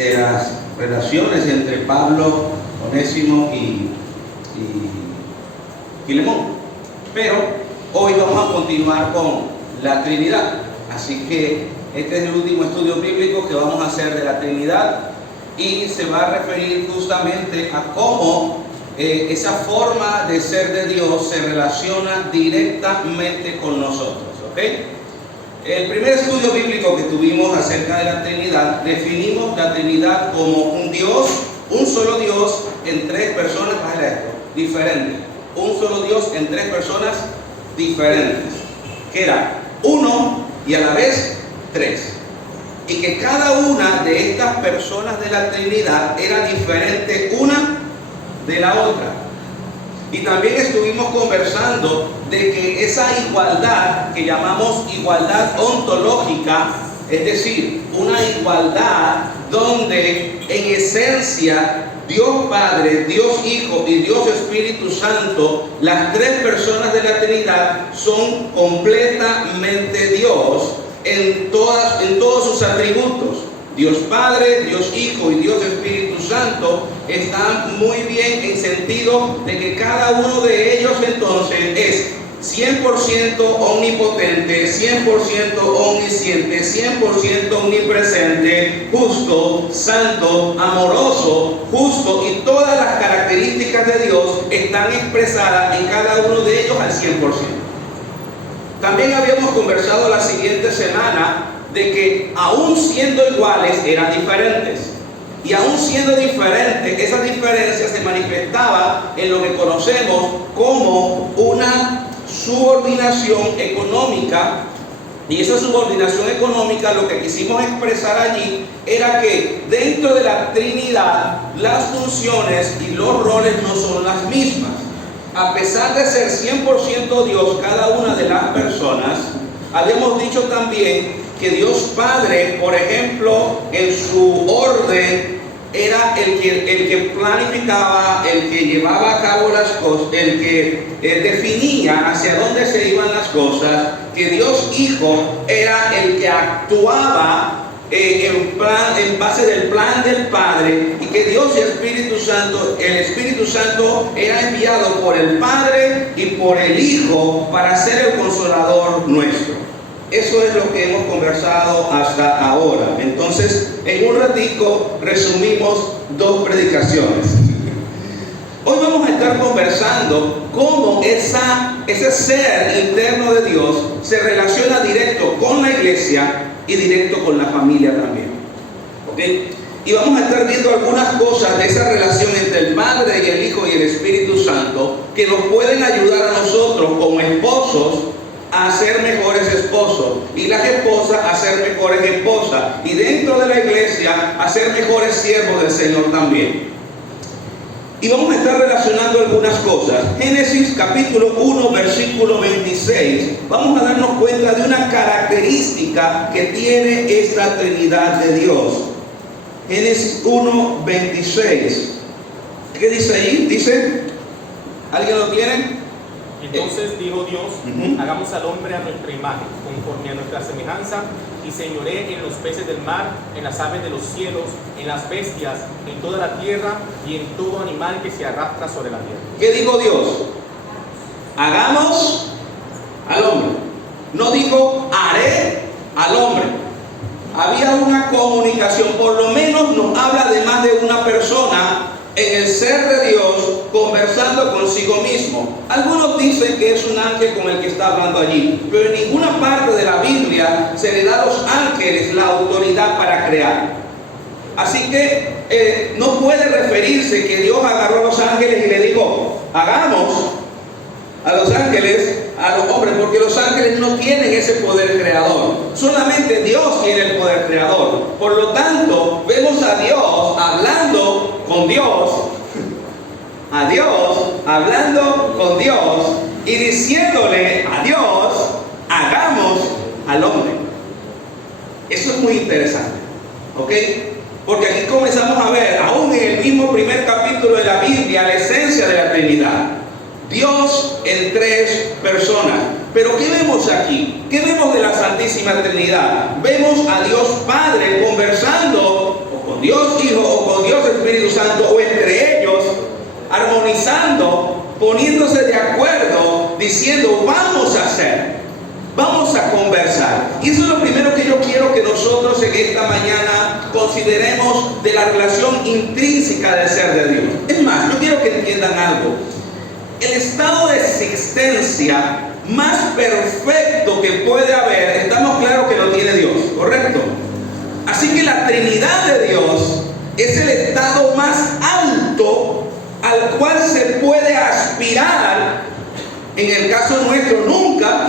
de las relaciones entre Pablo, Onésimo y Filemón. Pero hoy vamos a continuar con la Trinidad. Así que este es el último estudio bíblico que vamos a hacer de la Trinidad y se va a referir justamente a cómo esa forma de ser de Dios se relaciona directamente con nosotros. ¿Ok? El primer estudio bíblico que tuvimos acerca de la Trinidad, definimos la Trinidad como un Dios, un solo Dios en tres personas, diferentes. Un solo Dios en tres personas diferentes, que era uno y a la vez tres. Y que cada una de estas personas de la Trinidad era diferente una de la otra. Y también estuvimos conversando de que esa igualdad que llamamos igualdad ontológica, es decir, una igualdad donde en esencia Dios Padre, Dios Hijo y Dios Espíritu Santo, las tres personas de la Trinidad, son completamente Dios en todos sus atributos. Dios Padre, Dios Hijo y Dios Espíritu Santo están muy bien en sentido de que cada uno de ellos entonces es 100% omnipotente, 100% omnisciente, 100% omnipresente, justo, santo, amoroso, justo, y todas las características de Dios están expresadas en cada uno de ellos al 100%. También habíamos conversado la siguiente semana de que aún siendo iguales eran diferentes. Y aún siendo diferentes, esa diferencia se manifestaba en lo que conocemos como una subordinación económica. Y esa subordinación económica, lo que quisimos expresar allí era que dentro de la Trinidad las funciones y los roles no son las mismas. A pesar de ser 100% Dios cada una de las personas, habíamos dicho también que Dios Padre, por ejemplo, en su orden, era el que planificaba, el que llevaba a cabo las cosas, el que definía hacia dónde se iban las cosas, que Dios Hijo era el que actuaba en base del plan del Padre, y que Dios y el Espíritu Santo era enviado por el Padre y por el Hijo para ser el consolador nuestro. Eso es lo que hemos conversado hasta ahora. Entonces, en un ratico resumimos 2 predicaciones. Hoy vamos a estar conversando cómo ese ser interno de Dios se relaciona directo con la iglesia y directo con la familia también. ¿Okay? Y vamos a estar viendo algunas cosas de esa relación entre el Padre y el Hijo y el Espíritu Santo que nos pueden ayudar a nosotros como esposos a ser mejores esposos, y las esposas a ser mejores esposas, y dentro de la iglesia a ser mejores siervos del Señor también. Y vamos a estar relacionando algunas cosas. Génesis capítulo 1 versículo 26, vamos a darnos cuenta de una característica que tiene esta Trinidad de Dios. Génesis 1, 26. ¿Qué dice ahí? Dice, ¿alguien lo tiene? Entonces dijo Dios, hagamos al hombre a nuestra imagen, conforme a nuestra semejanza, y señoree en los peces del mar, en las aves de los cielos, en las bestias, en toda la tierra y en todo animal que se arrastra sobre la tierra. ¿Qué dijo Dios? Hagamos al hombre. No dijo haré al hombre. Había una comunicación, por lo menos nos habla de más de una persona en el ser de Dios conversando consigo mismo. Algunos dicen que es un ángel con el que está hablando allí, pero en ninguna parte de la Biblia se le da a los ángeles la autoridad para crear. Así que no puede referirse que Dios agarró a los ángeles y le dijo, hagamos a los ángeles a los hombres, porque los ángeles no tienen ese poder creador. Solamente Dios tiene el poder creador. Por lo tanto, vemos a Dios hablando con Dios, a Dios hablando con Dios y diciéndole a Dios, hagamos al hombre. Eso es muy interesante, ¿ok? Porque aquí comenzamos a ver, aún en el mismo primer capítulo de la Biblia, la esencia de la Trinidad. Dios en 3 personas. Pero ¿qué vemos aquí? ¿Qué vemos de la Santísima Trinidad? Vemos a Dios Padre conversando, o con con Dios Hijo o con Dios Espíritu Santo, o entre ellos, armonizando, poniéndose de acuerdo, diciendo, vamos a hacer, vamos a conversar. Y eso es lo primero que yo quiero que nosotros en esta mañana consideremos de la relación intrínseca del ser de Dios. Es más, yo quiero que entiendan algo. El estado de existencia más perfecto que puede haber, estamos claros que lo tiene Dios, ¿correcto? Así que la Trinidad de Dios es el estado más alto al cual se puede aspirar. En el caso nuestro nunca,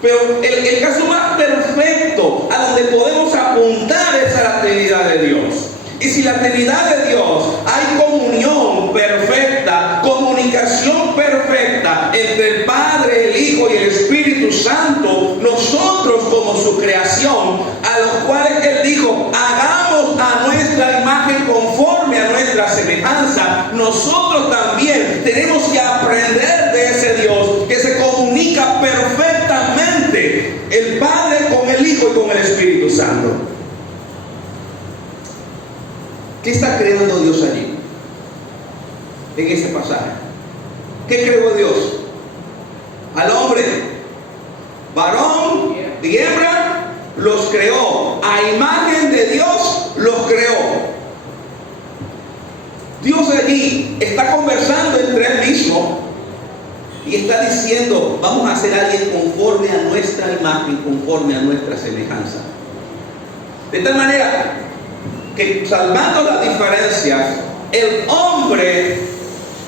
pero el caso más perfecto a donde podemos apuntar es a la Trinidad de Dios. Y si la Trinidad de Dios hay comunión perfecta, comunicación perfecta entre el Padre, el Hijo y el Espíritu Santo, nosotros como su creación, a los cuales Él dijo, hagamos a nuestra imagen conforme a nuestra semejanza, nosotros también tenemos que aprender de ese Dios que se comunica perfectamente, el Padre con el Hijo y con el Espíritu Santo. ¿Qué está creando Dios allí? En ese pasaje. ¿Qué creó Dios? Al hombre, varón y hembra, los creó. A imagen de Dios los creó. Dios allí está conversando entre Él mismo y está diciendo, vamos a hacer a alguien conforme a nuestra imagen, conforme a nuestra semejanza. De tal manera que, salvando las diferencias, el hombre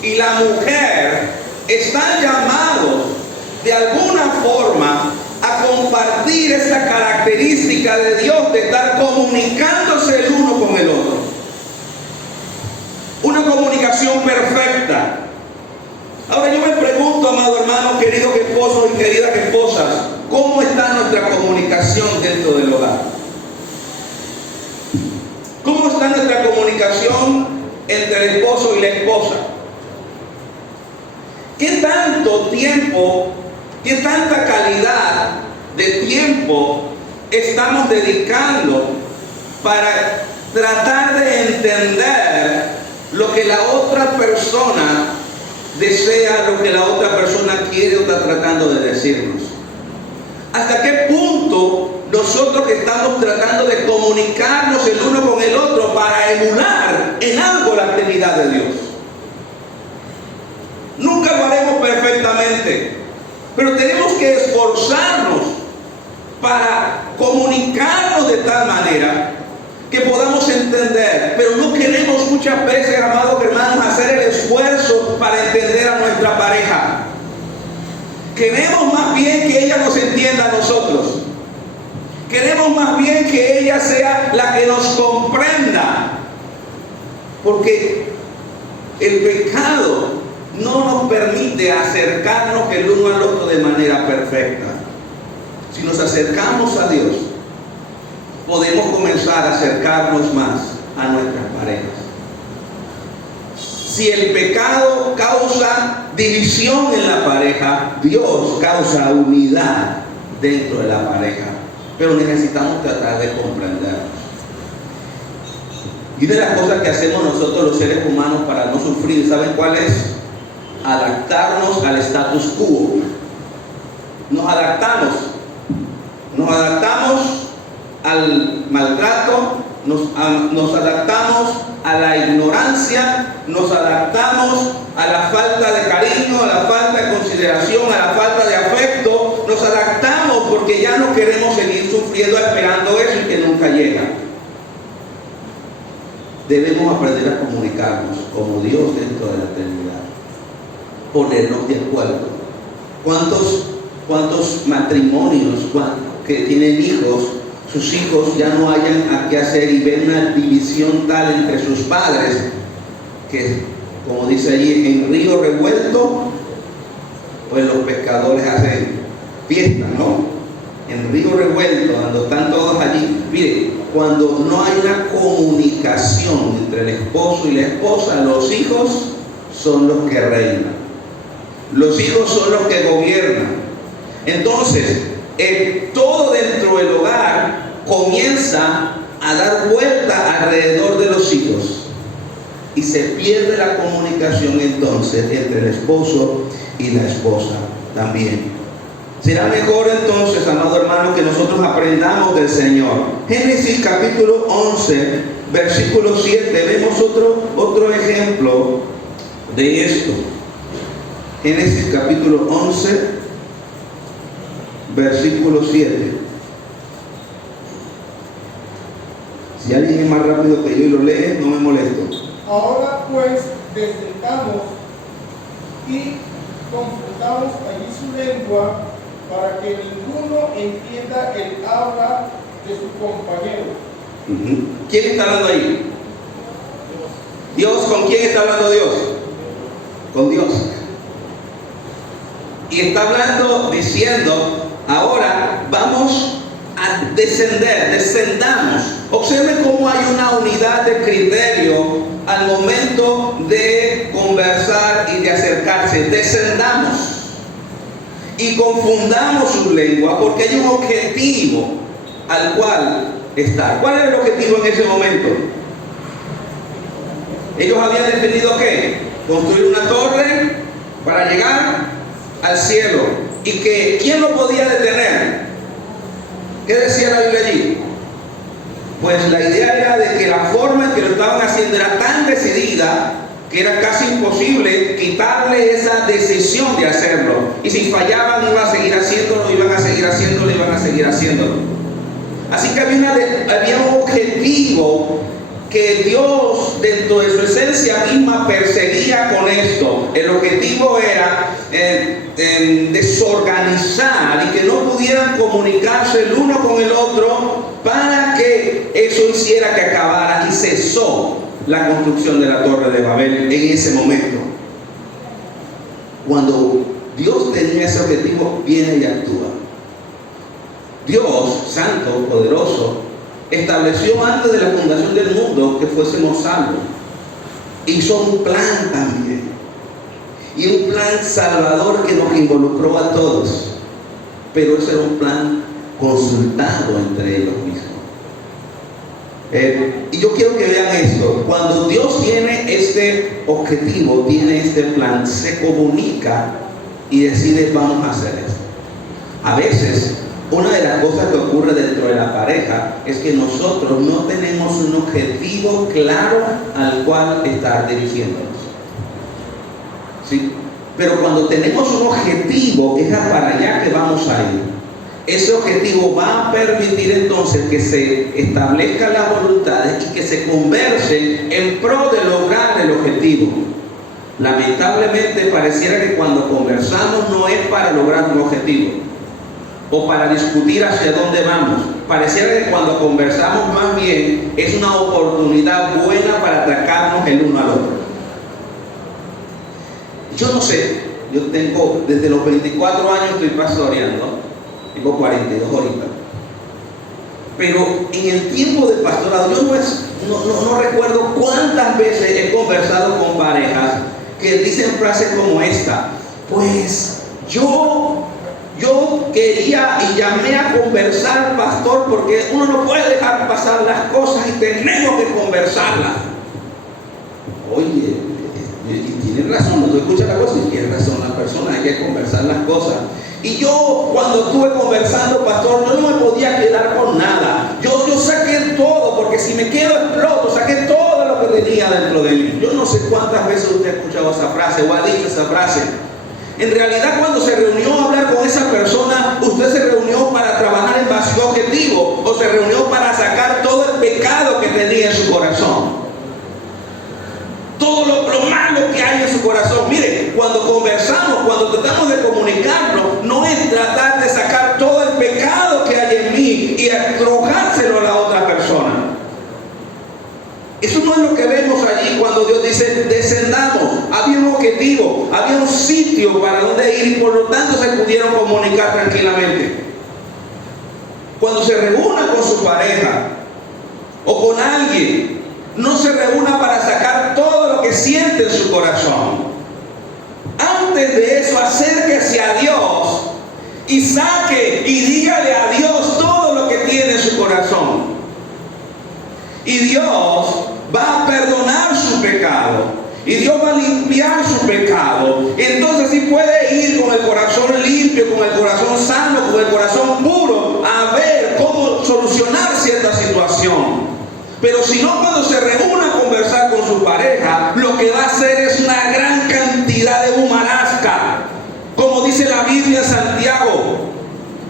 y la mujer están llamados de alguna forma a compartir esta característica de Dios de estar comunicándose el uno con el otro. Una comunicación perfecta. Ahora yo me pregunto, amado hermano, queridos esposos y queridas esposas, ¿cómo está nuestra comunicación dentro del hogar? ¿Cómo está nuestra comunicación entre el esposo y la esposa? ¿Qué tanto tiempo, qué tanta calidad de tiempo estamos dedicando para tratar de entender lo que la otra persona desea, lo que la otra persona quiere o está tratando de decirnos? ¿Hasta qué punto nosotros que estamos tratando de comunicarnos el uno con el otro para emular en algo la Trinidad de Dios? Nunca lo haremos perfectamente, pero tenemos que esforzarnos para comunicarnos de tal manera que podamos entender. Pero no queremos muchas veces, amados hermanos, hacer el esfuerzo para entender a nuestra pareja. Queremos más bien que ella nos entienda a nosotros. Queremos más bien que ella sea la que nos comprenda. Porque el pecado no nos permite acercarnos el uno al otro de manera perfecta. Si nos acercamos a Dios, podemos comenzar a acercarnos más a nuestras parejas. Si el pecado causa división en la pareja, Dios causa unidad dentro de la pareja. Pero necesitamos tratar de comprendernos. Y una de las cosas que hacemos nosotros los seres humanos para no sufrir, ¿saben cuál es? Adaptarnos al status quo. Nos adaptamos al maltrato, nos adaptamos a la ignorancia, nos adaptamos a la falta de cariño, a la falta de consideración, a la falta de afecto. Nos adaptamos porque ya no queremos seguir sufriendo esperando eso y que nunca llega. Debemos aprender a comunicarnos como Dios dentro de la eternidad, ponernos de acuerdo. ¿Cuántos matrimonios que tienen hijos, sus hijos ya no hayan a qué hacer y ven una división tal entre sus padres que, como dice allí, en río revuelto, pues los pescadores hacen fiesta, ¿no? En río revuelto, cuando están todos allí. Mire, cuando no hay una comunicación entre el esposo y la esposa, los hijos son los que reinan. Los hijos son los que gobiernan. Entonces, todo dentro del hogar comienza a dar vuelta alrededor de los hijos y se pierde la comunicación entonces entre el esposo y la esposa también. Será mejor entonces, amado hermano, que nosotros aprendamos del Señor. Génesis capítulo 11, versículo 7, vemos otro ejemplo de esto. Génesis capítulo 11, versículo 7. Si alguien es más rápido que yo y lo lee, no me molesto. Ahora pues descendamos y confrontamos allí su lengua para que ninguno entienda el habla de su compañero. ¿Quién está hablando ahí? Dios. ¿Con quién está hablando Dios? Con Dios. Y está hablando, diciendo, ahora vamos a descendamos. Observen cómo hay una unidad de criterio al momento de conversar y de acercarse. Descendamos y confundamos su lengua, porque hay un objetivo al cual estar. ¿Cuál era el objetivo en ese momento? Ellos habían definido ¿qué? Construir una torre para llegar al cielo. Y que ¿quién lo podía detener? ¿Qué decía la Biblia allí? Pues la idea era de que la forma en que lo estaban haciendo era tan decidida que era casi imposible quitarle esa decisión de hacerlo. Y si fallaban, iban a seguir haciéndolo, iban a seguir haciéndolo, iban a seguir haciéndolo. Así que había un objetivo que Dios, dentro de su esencia misma, perseguía con esto. El objetivo era desorganizar y que no pudieran comunicarse el uno con el otro, para que eso hiciera que acabara, y cesó la construcción de la Torre de Babel en ese momento. Cuando Dios tenía ese objetivo, viene y actúa. Dios, santo, poderoso, estableció antes de la fundación del mundo que fuésemos salvos. Hizo un plan también, y un plan salvador que nos involucró a todos, pero ese era un plan consultado entre ellos mismos. Y yo quiero que vean esto. Cuando Dios tiene este objetivo, tiene este plan, se comunica y decide: vamos a hacer esto. A veces una de las cosas que ocurre dentro de la pareja es que nosotros no tenemos un objetivo claro al cual estar dirigiéndonos. ¿Sí? Pero cuando tenemos un objetivo, es para allá que vamos a ir. Ese objetivo va a permitir entonces que se establezcan las voluntades y que se conversen en pro de lograr el objetivo. Lamentablemente pareciera que cuando conversamos no es para lograr un objetivo o para discutir hacia dónde vamos. Pareciera que cuando conversamos más bien es una oportunidad buena para atacarnos el uno al otro. Yo no sé, yo tengo desde los 24 años estoy pastoreando, tengo 42 ahorita, pero en el tiempo de pastorado yo no recuerdo cuántas veces he conversado con parejas que dicen frases como esta: pues yo quería y llamé a conversar, pastor, porque uno no puede dejar pasar las cosas y tenemos que conversarlas. Oye, y tiene razón, tú escuchas la cosa y tiene razón la persona, hay que conversar las cosas. Y yo, cuando estuve conversando, pastor, yo no me podía quedar con nada. Yo saqué todo, porque si me quedo exploto, saqué todo lo que tenía dentro de mí. Yo no sé cuántas veces usted ha escuchado esa frase o ha dicho esa frase. En realidad, cuando se reunió a hablar con esa persona, usted se reunió para trabajar en base a un objetivo, o se reunió para sacar todo el pecado que tenía en su corazón, todo lo malo que hay en su corazón. Mire, cuando conversamos, cuando tratamos de comunicarnos, no es tratar de sacar todo el pecado que hay en mí y arrojárselo a la otra persona. Eso no es lo que vemos allí cuando Dios dice: descendamos. Había un objetivo, había un sitio para donde ir, y por lo tanto se pudieron comunicar tranquilamente. Cuando se reúna con su pareja o con alguien, no se reúna para sacar todo lo que siente en su corazón. Antes de eso, acérquese a Dios y saque y dígale a Dios todo lo que tiene en su corazón. Y Dios va a perdonar su pecado. Y Dios va a limpiar su pecado. Entonces sí puede ir con el corazón limpio, con el corazón sano, con el corazón puro, a ver cómo solucionar cierta situación. Pero si no, cuando se reúne a conversar con su pareja, lo que va a hacer es una gran cantidad de humarasca. Como dice la Biblia en Santiago,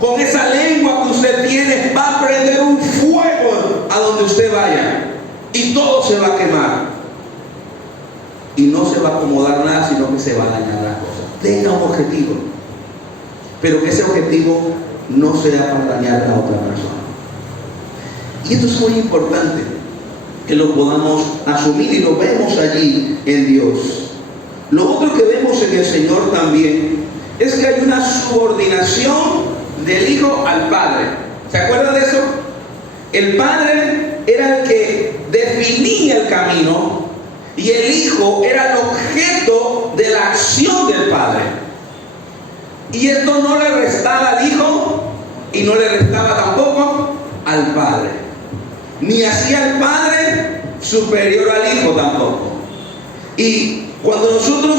con esa lengua que usted tiene va a prender un fuego a donde usted vaya. Y todo se va a quemar. Y no se va a acomodar nada, sino que se va a dañar la cosa. Tenga un objetivo, pero que ese objetivo no sea para dañar a otra persona. Y esto es muy importante, que lo podamos asumir, y lo vemos allí en Dios. Lo otro que vemos en el Señor también es que hay una subordinación del Hijo al Padre. ¿Se acuerdan de eso? El Padre era el que definía el camino, y el Hijo era el objeto de la acción del Padre. Y esto no le restaba al Hijo y no le restaba tampoco al Padre. Ni hacía al Padre superior al Hijo tampoco. Y cuando nosotros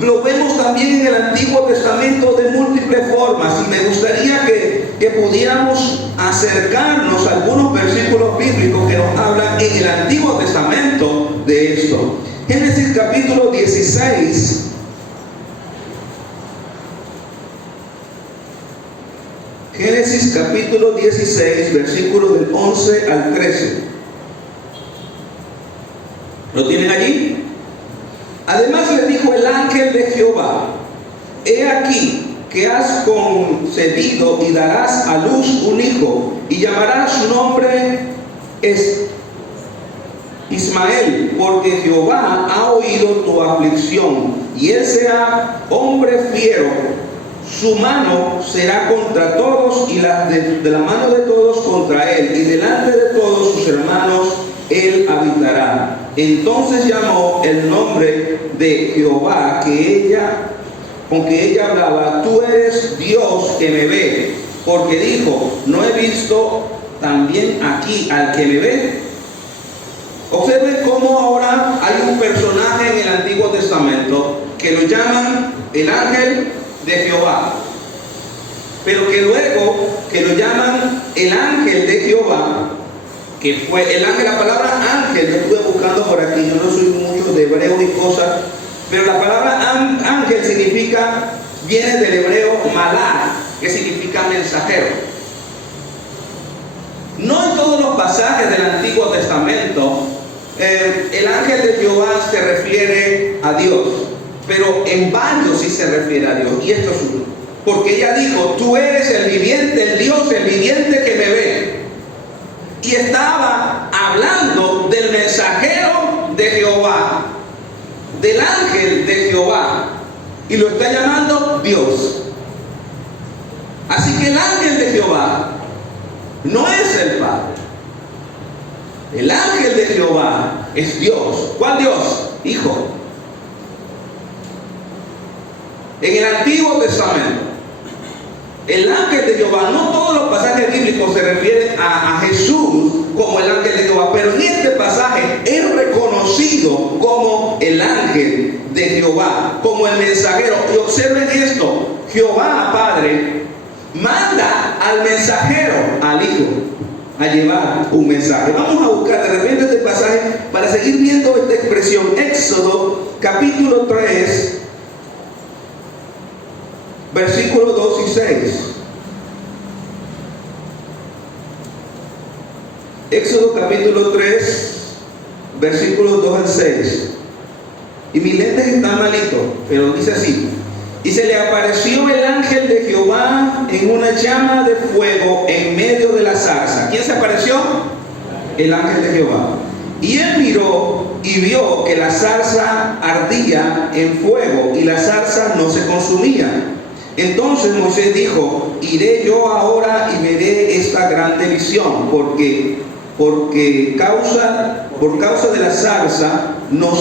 lo vemos también en el Antiguo Testamento de múltiples formas, y me gustaría que pudiéramos acercarnos a algunos versículos bíblicos que nos hablan en el Antiguo Testamento de esto. Génesis capítulo 16. Génesis capítulo 16, versículos del 11 al 13. ¿Lo tienen allí? Además le dijo el ángel de Jehová: he aquí que has concebido y darás a luz un hijo, y llamarás su nombre Ismael, porque Jehová ha oído tu aflicción, y él será hombre fiero. Su mano será contra todos, y de la mano de todos contra él, y delante de todos sus hermanos él habitará. Entonces llamó el nombre de Jehová con que ella hablaba: tú eres Dios que me ve. Porque dijo: no he visto también aquí al que me ve. Observen cómo ahora hay un personaje en el Antiguo Testamento que lo llaman el ángel de Jehová, pero que luego que lo llaman el ángel de Jehová, que fue el ángel. La palabra ángel, yo estuve buscando por aquí, yo no soy mucho de hebreo y cosas, pero la palabra ángel viene del hebreo malach, que significa mensajero. No en todos los pasajes del Antiguo Testamento el ángel de Jehová se refiere a Dios, pero en varios sí se refiere a Dios, y esto es uno. Porque ella dijo: tú eres el viviente, el Dios, el viviente que me ve. Y estaba hablando del mensajero de Jehová, del ángel de Jehová, y lo está llamando Dios. Así que el ángel de Jehová no es el Padre. El ángel de Jehová es Dios. ¿Cuál Dios? Hijo. En el Antiguo Testamento, el ángel de Jehová, no todos los pasajes bíblicos se refieren a Jesús como el ángel de Jehová, pero en este pasaje es reconocido como el ángel de Jehová, como el mensajero. Y observen esto: Jehová Padre manda al mensajero, al Hijo, a llevar un mensaje. Vamos a buscar de repente este pasaje para seguir viendo esta expresión. Éxodo capítulo 3, versículos 2 y 6. Éxodo capítulo 3, versículos 2 al 6. Y mis lentes están malitos, pero dice así: y se le apareció el ángel de Jehová en una llama de fuego en medio de la zarza. ¿Quién se apareció? El ángel de Jehová. Y él miró y vio que la zarza ardía en fuego y la zarza no se consumía. Entonces Moisés dijo: iré yo ahora y veré esta grande visión, por causa de la zarza no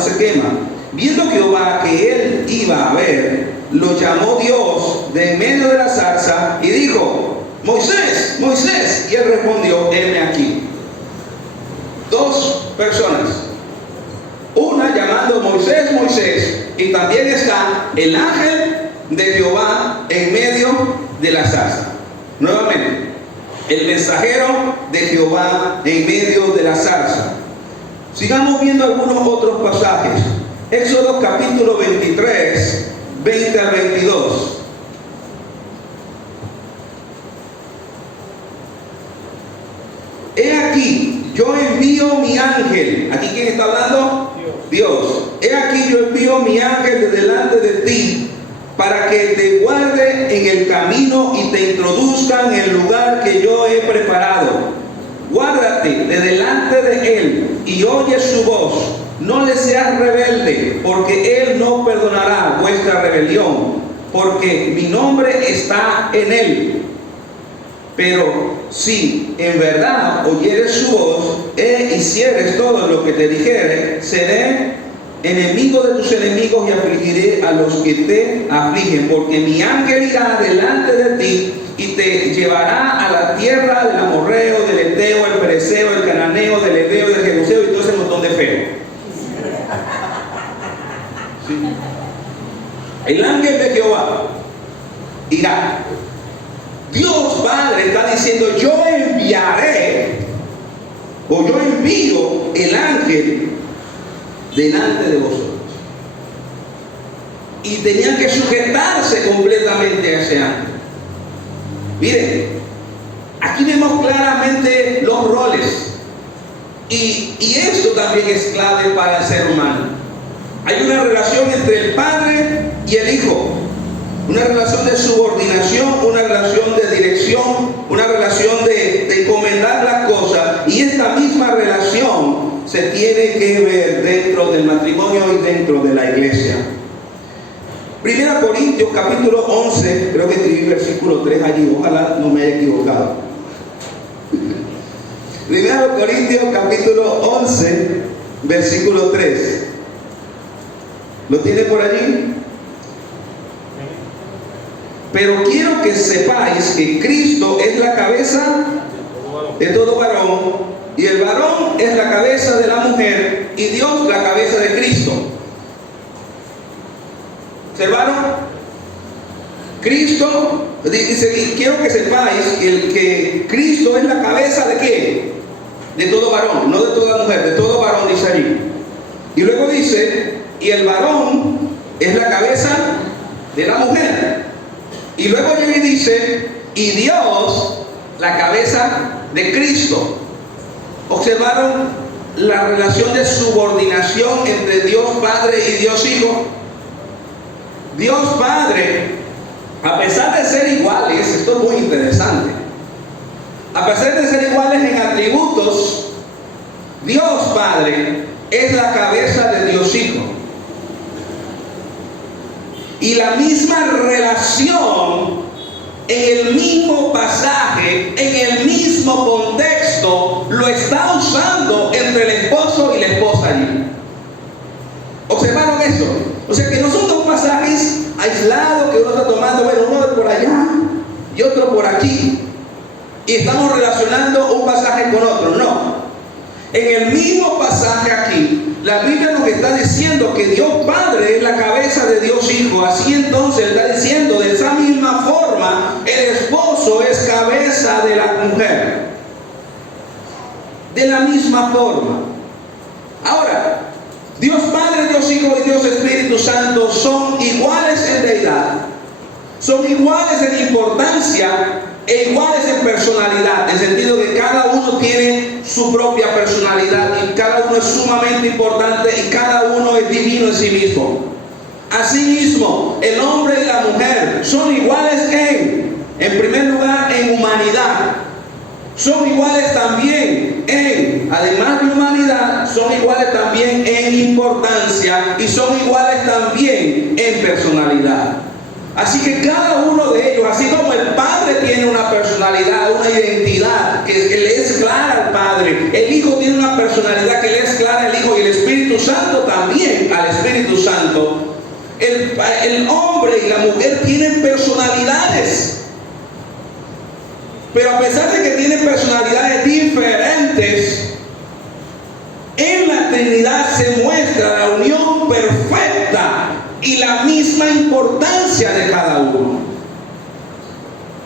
se quema. Viendo Jehová que él iba a ver, lo llamó Dios de en medio de la zarza y dijo: Moisés, Moisés. Y él respondió: heme aquí. personas. Una llamando Moisés, Moisés, y también está el ángel de Jehová en medio de la zarza. Nuevamente, el mensajero de Jehová en medio de la zarza. Sigamos viendo algunos otros pasajes. Éxodo capítulo 23, 20 al 22. He aquí, yo envío mi ángel. ¿Aquí quién está hablando? Dios. He aquí, yo envío mi ángel de delante de ti, para que te guarde en el camino y te introduzca en el lugar que yo he preparado. Guárdate de delante de él y oye su voz. No le seas rebelde, porque él no perdonará vuestra rebelión, porque mi nombre está en él. Pero si en verdad oyeres su voz e hicieres todo lo que te dijere, seré enemigo de tus enemigos y afligiré a los que te afligen, porque mi ángel irá delante de ti y te llevará a la tierra del amorreo, del eteo, el pereceo, el cananeo, del heveo, del jebuseo y todo ese montón de feos. ¿Sí? El ángel de Jehová irá. Dios Padre está diciendo: yo enviaré, o yo envío el ángel delante de vosotros. Y tenían que sujetarse completamente a ese ángel. Miren, aquí vemos claramente los roles. Y esto también es clave para el ser humano. Hay una relación entre el Padre y el Hijo. Una relación de subordinación, una relación de dirección, una relación de encomendar las cosas. Y esta misma relación se tiene que ver dentro del matrimonio y dentro de la iglesia. 1 Corintios capítulo 11, creo que escribí versículo 3 allí, ojalá no me haya equivocado. 1 Corintios capítulo 11, versículo 3. ¿Lo tiene por allí? Pero quiero que sepáis que Cristo es la cabeza de todo varón, y el varón es la cabeza de la mujer, y Dios la cabeza de Cristo. ¿Observaron? Cristo dice: quiero que sepáis que Cristo es la cabeza de ¿qué? De todo varón, no de toda mujer, de todo varón, dice allí. Y luego dice: y el varón es la cabeza de la mujer. Y luego llega y dice: y Dios la cabeza de Cristo. ¿Observaron la relación de subordinación entre Dios Padre y Dios Hijo? Dios Padre, a pesar de ser iguales, esto es muy interesante, a pesar de ser iguales en atributos, Dios Padre es la cabeza de Dios Hijo. Y la misma relación, en el mismo pasaje, en el mismo contexto, lo está usando entre el esposo y la esposa allí. ¿Observaron eso? O sea que no son dos pasajes aislados que uno está tomando, bueno, uno por allá y otro por aquí, y estamos relacionando un pasaje con otro. No. En el mismo pasaje aquí, la Biblia nos está diciendo que Dios Padre es la cabeza de Dios Hijo. Así entonces está diciendo, de esa misma forma, el esposo es cabeza de la mujer. De la misma forma. Ahora, Dios Padre, Dios Hijo y Dios Espíritu Santo son iguales en deidad, son iguales en importancia e iguales en personalidad, en sentido que cada uno tiene su propia personalidad y cada uno es sumamente importante y cada uno es divino en sí mismo. Asimismo, el hombre y la mujer son iguales en primer lugar, en humanidad. Son iguales también además de humanidad, son iguales también en importancia y son iguales también en personalidad. Así que cada uno de ellos, así como el Padre tiene una personalidad, una identidad que le es clara al Padre, el Hijo tiene una personalidad que le es clara al Hijo, y el Espíritu Santo también al Espíritu Santo. El hombre y la mujer tienen personalidades. Pero a pesar de que tienen personalidades diferentes, en Trinidad se muestra la unión perfecta y la misma importancia de cada uno.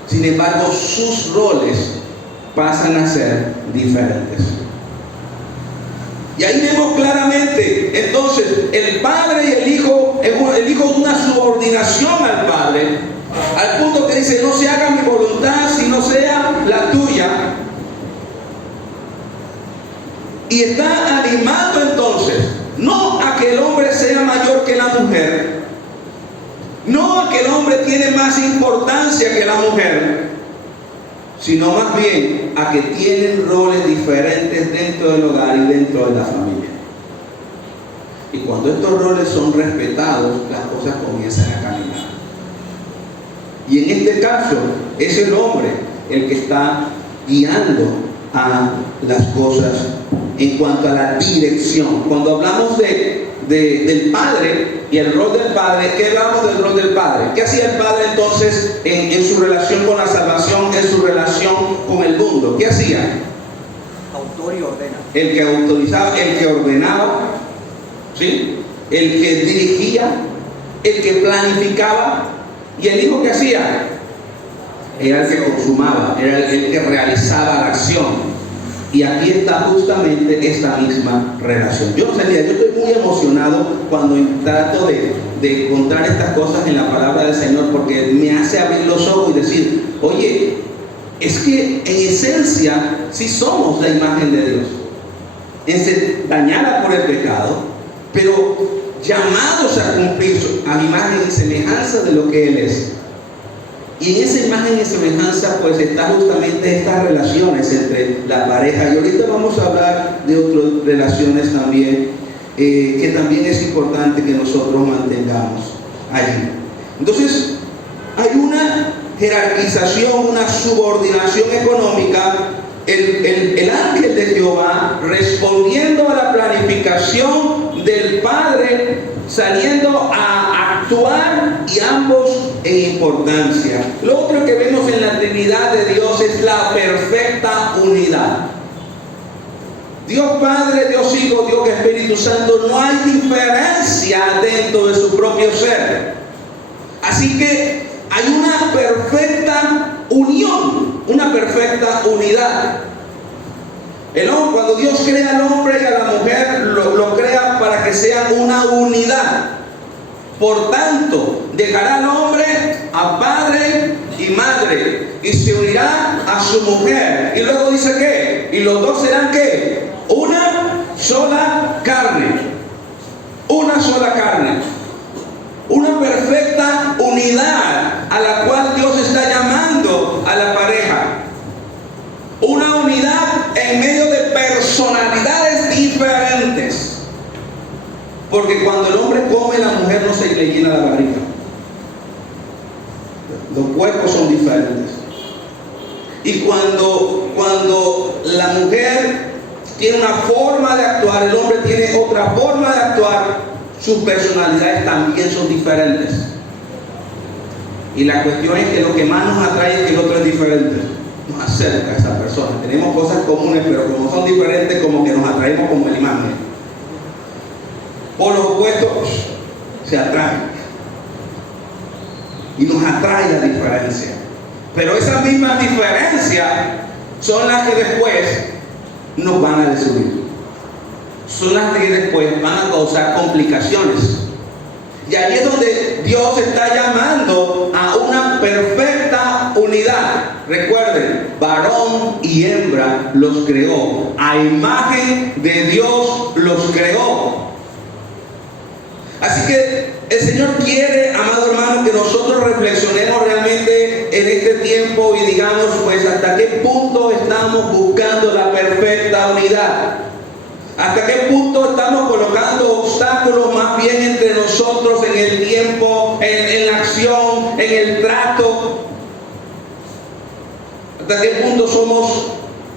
Sin embargo, sus roles pasan a ser diferentes. Y ahí vemos claramente, entonces, el Padre y el Hijo es una subordinación al Padre, al punto que dice: no se haga mi voluntad, sino sea la tuya. Y está animando entonces, no a que el hombre sea mayor que la mujer, no a que el hombre tiene más importancia que la mujer, sino más bien a que tienen roles diferentes dentro del hogar y dentro de la familia. Y cuando estos roles son respetados, las cosas comienzan a caminar. Y en este caso es el hombre el que está guiando a las cosas en cuanto a la dirección. Cuando hablamos del padre y el rol del padre, ¿qué hablamos del rol del padre? ¿Qué hacía el padre entonces en su relación con la salvación, en su relación con el mundo? ¿Qué hacía? Autor y ordena. El que autorizaba, el que ordenaba, ¿sí? El que dirigía, el que planificaba. ¿Y el hijo qué hacía? Era el que consumaba, era el que realizaba la acción. Y aquí está justamente esta misma relación. Yo estoy muy emocionado cuando trato de encontrar estas cosas en la palabra del Señor, porque me hace abrir los ojos y decir: oye, es que en esencia sí somos la imagen de Dios, dañada por el pecado, pero llamados a cumplir a imagen y semejanza de lo que Él es. Y en esa imagen y semejanza pues está justamente estas relaciones entre la pareja. Y ahorita vamos a hablar de otras relaciones también, que también es importante que nosotros mantengamos allí. Entonces, hay una jerarquización, una subordinación económica. El ángel de Jehová, respondiendo a la planificación del Padre, saliendo a actuar, y ambos en importancia. Lo otro que vemos en la Trinidad de Dios es la perfecta unidad. Dios Padre, Dios Hijo, Dios Espíritu Santo, no hay diferencia dentro de su propio ser. Así que hay una perfecta unión, una perfecta unidad. Cuando Dios crea al hombre y a la mujer, lo crea para que sean una unidad. Por tanto, dejará al hombre a padre y madre y se unirá a su mujer. Y luego dice ¿qué? Y los dos serán ¿qué? Una sola carne. Una sola carne. Una perfecta unidad a la cual Dios está llamando a la pareja. Una unidad en medio de personalidades diferentes. Porque cuando el hombre come, la mujer no se le llena la barriga. Los cuerpos son diferentes. Y cuando la mujer tiene una forma de actuar, el hombre tiene otra forma de actuar, sus personalidades también son diferentes. Y la cuestión es que lo que más nos atrae es que el otro es diferente. Nos acerca a esa persona. Tenemos cosas comunes, pero como son diferentes, como que nos atraemos como el imán. Por los opuestos se atraen. Y nos atrae la diferencia. Pero esas mismas diferencias son las que después nos van a destruir. Son las que después van a causar complicaciones. Y ahí es donde Dios está llamando a una perfecta unidad. Recuerden, varón y hembra los creó. A imagen de Dios los creó. Así que el Señor quiere, amado hermano, que nosotros reflexionemos realmente en este tiempo y digamos, pues, hasta qué punto estamos buscando la perfecta unidad. Hasta qué punto estamos colocando obstáculos más bien entre nosotros en el tiempo, en la acción, en el trato. Hasta qué punto somos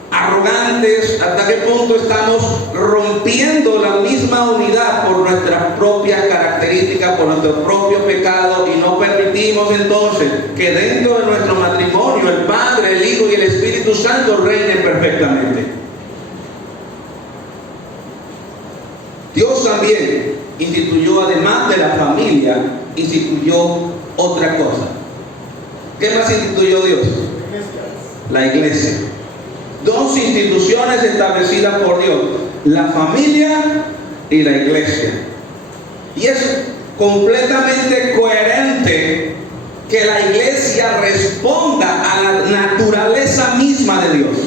arrogantes, hasta qué punto estamos rompiendo la misma unidad por nuestras propias características, por nuestros propios pecados, y no permitimos entonces que dentro de nuestro matrimonio el Padre, el Hijo y el Espíritu Santo reinen perfectamente. Dios también instituyó, además de la familia, instituyó otra cosa. ¿Qué más instituyó Dios? La iglesia. Dos instituciones establecidas por Dios: la familia y la iglesia. Y es completamente coherente que la iglesia responda a la naturaleza misma de Dios.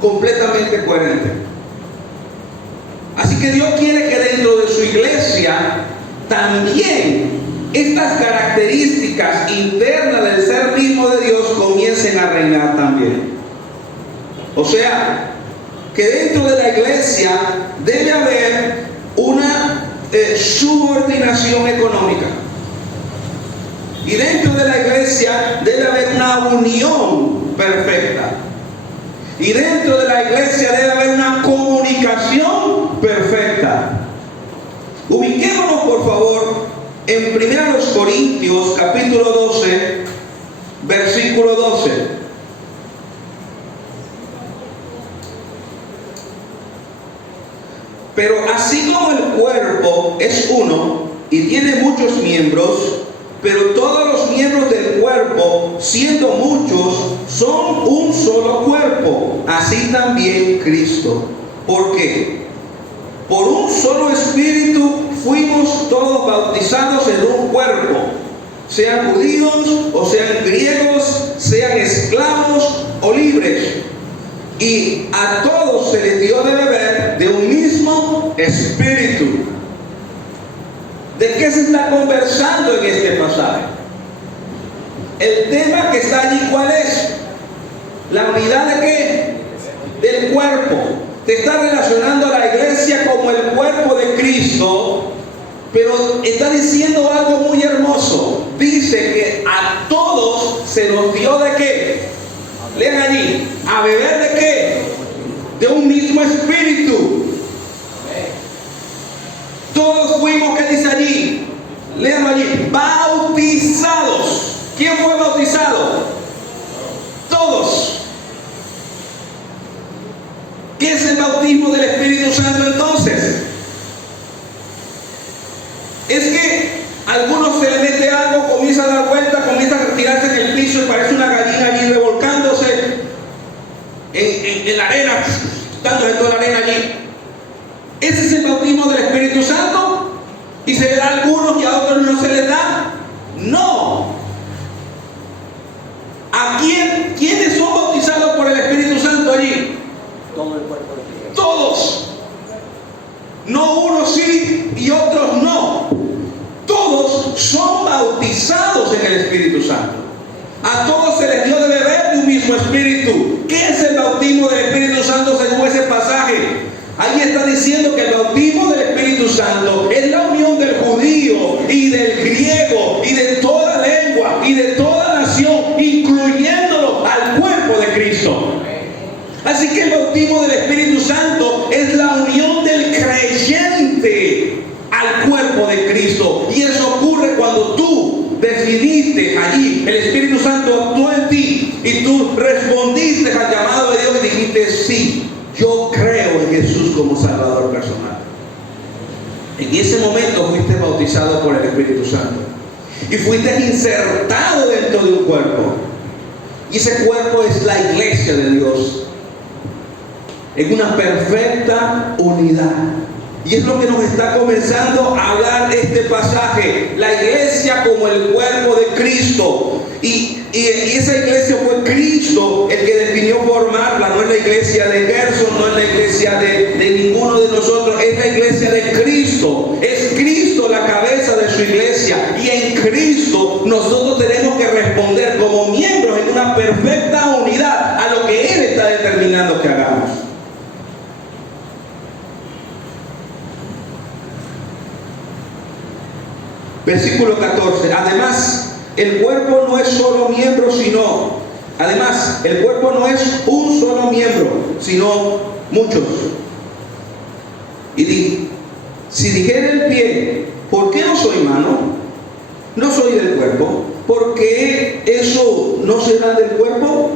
Completamente coherente. Así que Dios quiere que dentro de su iglesia también estas características internas del ser mismo de Dios comiencen a reinar también. O sea, que dentro de la iglesia debe haber una subordinación económica. Y dentro de la iglesia debe haber una unión perfecta. Y dentro de la iglesia debe haber una comunicación perfecta. Ubiquémonos por favor en 1 Corintios capítulo 12, versículo 12. Pero así como el cuerpo es uno y tiene muchos miembros, pero todos los miembros del cuerpo, siendo muchos, son un solo cuerpo. Así también Cristo. ¿Por qué? Por un solo espíritu fuimos todos bautizados en un cuerpo, sean judíos o sean griegos, sean esclavos o libres. Y a todos se les dio de beber de un mismo espíritu. ¿De qué se está conversando en este pasaje? El tema que está allí, ¿cuál es? ¿La unidad de qué? Del cuerpo. Te está relacionando a la iglesia como el cuerpo de Cristo, pero está diciendo algo muy hermoso. Dice que a todos se nos dio de qué. Lean allí, a beber de qué? De un mismo espíritu. Todos fuimos, ¿qué dice allí? Léanlo allí, bautizados. ¿Quién fue bautizado? Todos. ¿Qué es el bautismo del Espíritu Santo entonces? Es que a algunos se le mete algo, comienza a dar vuelta, comienza a retirarse en el piso y parece una gallina allí revolcándose en la arena, dándose toda la arena allí. ¿Ese es el bautismo del Espíritu Santo? ¿Y se le da a algunos y a otros no se les da? No. ¿A quiénes son bautizados por el Espíritu Santo allí? Todo el cuerpo de Cristo. Todos. No unos sí y otros no. Todos son bautizados en el Espíritu Santo. A todos se les dio de beber de un mismo espíritu. ¿Qué es el bautismo del Espíritu Santo según ese pasaje? Ahí está diciendo que el bautismo del Espíritu Santo es la unión del judío y del griego y de toda lengua y de toda nación, incluyéndolo al cuerpo de Cristo. Así que el bautismo del Espíritu Santo es la unión del creyente al cuerpo de Cristo. Y eso ocurre cuando tú decidiste allí, el Espíritu Santo actuó en ti y tú respondiste al llamado de Dios y dijiste: sí, yo creo en Jesús como Salvador personal. En ese momento fuiste bautizado por el Espíritu Santo y fuiste insertado dentro de un cuerpo. Y ese cuerpo es la iglesia de Dios, en una perfecta unidad. Y es lo que nos está comenzando a hablar este pasaje. La iglesia como el cuerpo de Cristo. Y esa iglesia fue Cristo el que definió formarla. No es la iglesia de Gerson, no es la iglesia de ninguno de nosotros. Es la iglesia de Cristo. Es Cristo la cabeza de su iglesia. Y en Cristo nosotros tenemos que responder como miembros en una perfecta unidad a lo que Él está determinando que hagamos. Versículo 14. Además, el cuerpo no es solo miembro, el cuerpo no es un solo miembro, sino muchos. Y si dijera el pie, ¿por qué no soy mano? No soy del cuerpo. ¿Por qué eso no será del cuerpo?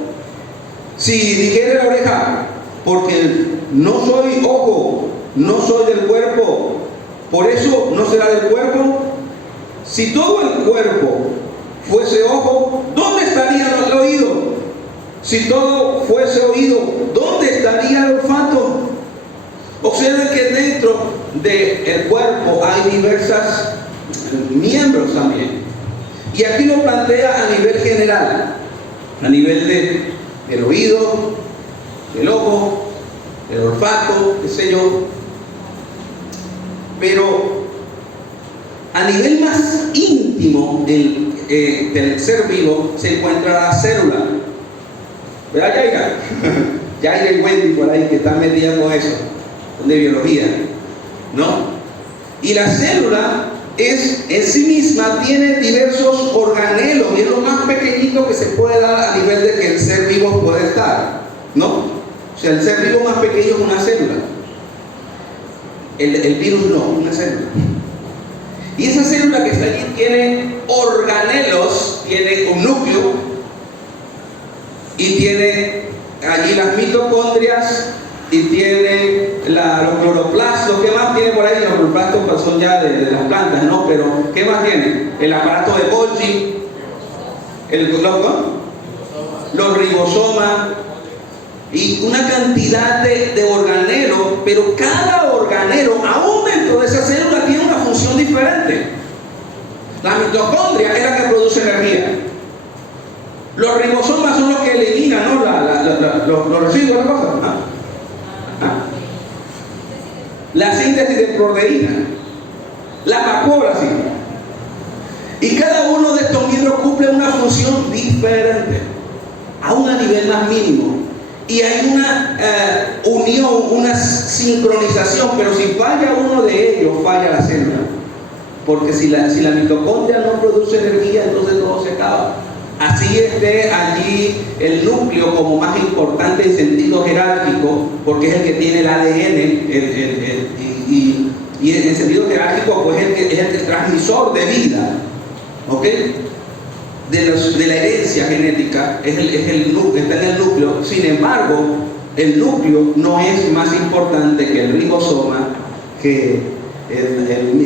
Si dijera la oreja, porque no soy ojo, no soy del cuerpo, por eso no será del cuerpo. Si todo el cuerpo fuese ojo, ¿dónde estaría el oído? Si todo fuese oído, ¿dónde estaría el olfato? Observen que dentro del cuerpo hay diversos miembros también. Y aquí lo plantea a nivel general, a nivel del oído, del ojo, del olfato, qué sé yo. Pero a nivel más íntimo del ser vivo se encuentra la célula. ¿Verdad, Yaira? Yaira y Wendy por ahí que están metidas con eso, de biología, ¿no? Y la célula en sí misma tiene diversos organelos y es lo más pequeñito que se puede dar a nivel de que el ser vivo puede estar, ¿no? O sea, el ser vivo más pequeño es una célula. El virus no, una célula. Y esa célula que está allí tiene organelos, tiene un núcleo y tiene allí las mitocondrias y tiene los cloroplastos. ¿Qué más tiene por ahí? Los cloroplastos pues son ya de las plantas, ¿no? Pero ¿qué más tiene? El aparato de Golgi, los ribosomas y una cantidad de organelos, pero cada organelo, aún dentro de esa célula, tiene una función diferente. La mitocondria es la que produce energía. Los ribosomas son los que eliminan, ¿no? los residuos, las cosas. La síntesis de proteína, la macrófagos. Y cada uno de estos miembros cumple una función diferente, aún a nivel más mínimo. Y hay una unión, una sincronización, pero si falla uno de ellos, falla la célula. Porque si la mitocondria no produce energía, entonces todo se acaba. Así esté allí el núcleo como más importante en sentido jerárquico, porque es el que tiene el ADN, y en sentido jerárquico, pues es el transmisor de vida, ¿ok? De la herencia genética, está en el núcleo. Sin embargo, el núcleo no es más importante que el ribosoma, que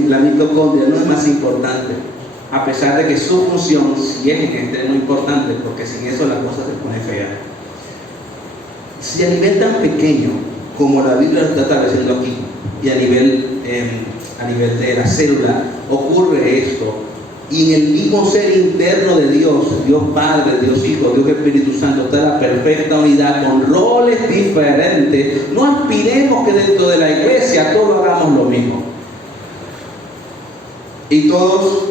la mitocondria no es más importante, a pesar de que su función sí es en extremo importante, porque sin eso la cosa se pone fea. Si a nivel tan pequeño como la Biblia lo está estableciendo aquí, y a nivel de la célula ocurre esto, y en el mismo ser interno de Dios Padre, Dios Hijo, Dios Espíritu Santo, está la perfecta unidad con roles diferentes, no aspiremos que dentro de la iglesia todos hagamos lo mismo y todos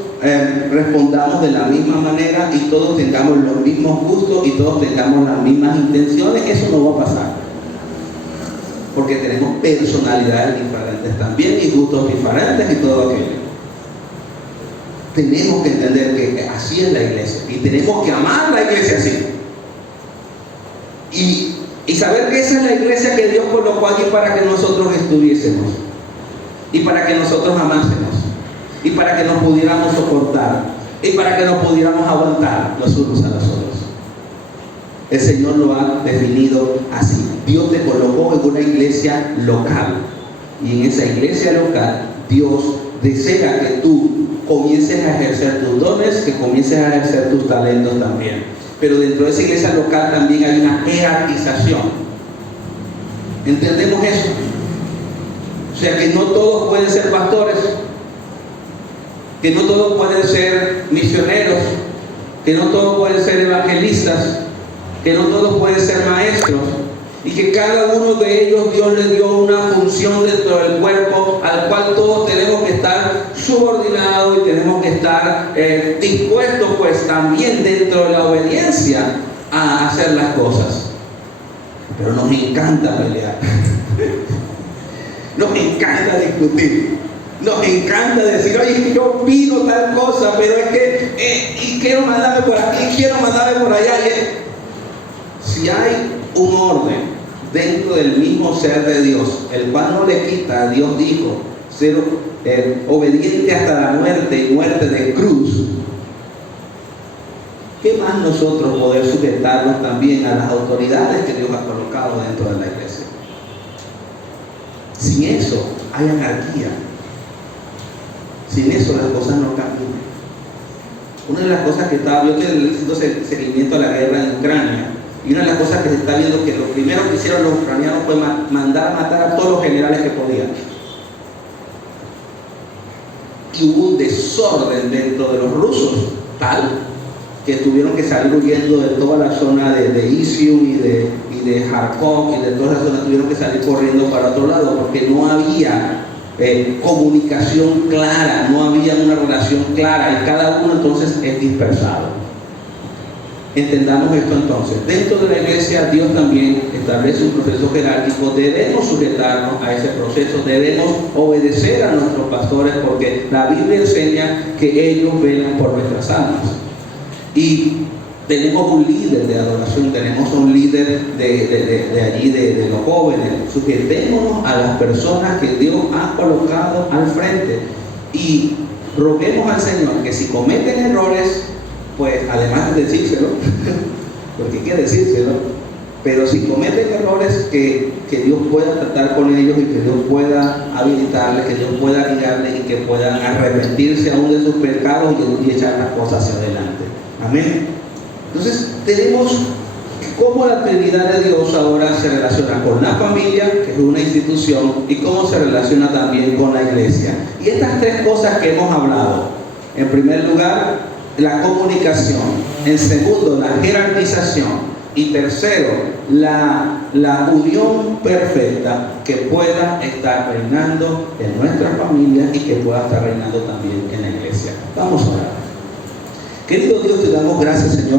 respondamos de la misma manera y todos tengamos los mismos gustos y todos tengamos las mismas intenciones. Eso no va a pasar, porque tenemos personalidades diferentes también y gustos diferentes y todo aquello. Tenemos que entender que así es la iglesia y tenemos que amar la iglesia así y saber que esa es la iglesia que Dios colocó allí para que nosotros estuviésemos y para que nosotros amásemos y para que nos pudiéramos soportar y para que nos pudiéramos aguantar los unos a los otros. El Señor lo ha definido así. Dios te colocó en una iglesia local y en esa iglesia local Dios desea que tú comiences a ejercer tus dones, que comiences a ejercer tus talentos también. Pero dentro de esa iglesia local también hay una jerarquización. ¿Entendemos eso? O sea que no todos pueden ser pastores, que no todos pueden ser misioneros, que no todos pueden ser evangelistas, que no todos pueden ser maestros, y que cada uno de ellos Dios le dio una función dentro del cuerpo al cual todos tenemos que estar subordinados y tenemos que estar dispuestos pues también dentro de la obediencia a hacer las cosas. Pero nos encanta pelear, nos encanta discutir, nos encanta decir, oye, yo opino tal cosa, pero es que y quiero mandarme por aquí, quiero mandarme por allá. Si hay un orden dentro del mismo ser de Dios, el cual no le quita, Dios dijo, ser obediente hasta la muerte y muerte de cruz, ¿qué más nosotros poder sujetarnos también a las autoridades que Dios ha colocado dentro de la iglesia? Sin eso hay anarquía. Sin eso las cosas no cambian. Una de las cosas que estaba, yo que le hice seguimiento a la guerra en Ucrania, y una de las cosas que se está viendo que lo primero que hicieron los ucranianos fue mandar a matar a todos los generales que podían. Y hubo un desorden dentro de los rusos, tal que tuvieron que salir huyendo de toda la zona de Izium y de Kharkov y de toda la zona, tuvieron que salir corriendo para otro lado porque no había comunicación clara, no había una relación clara y cada uno entonces es dispersado. Entendamos esto entonces. Dentro de la iglesia Dios también establece un proceso jerárquico. Debemos sujetarnos a ese proceso, debemos obedecer a nuestros pastores porque la Biblia enseña que ellos velan por nuestras almas. Y tenemos un líder de adoración, tenemos un líder de allí, de los jóvenes. Sujetémonos a las personas que Dios ha colocado al frente y roguemos al Señor que si cometen errores, pues además de decírselo, porque hay que decírselo, pero si cometen errores, que Dios pueda tratar con ellos y que Dios pueda habilitarles, que Dios pueda guiarles y que puedan arrepentirse aún de sus pecados y echar las cosas hacia adelante. Amén. Entonces tenemos cómo la Trinidad de Dios ahora se relaciona con la familia, que es una institución, y cómo se relaciona también con la iglesia. Y estas tres cosas que hemos hablado, en primer lugar, la comunicación, en segundo, la jerarquización, y tercero, la unión perfecta que pueda estar reinando en nuestras familias y que pueda estar reinando también en la iglesia. Vamos a orar. Querido Dios, te damos gracias, Señor.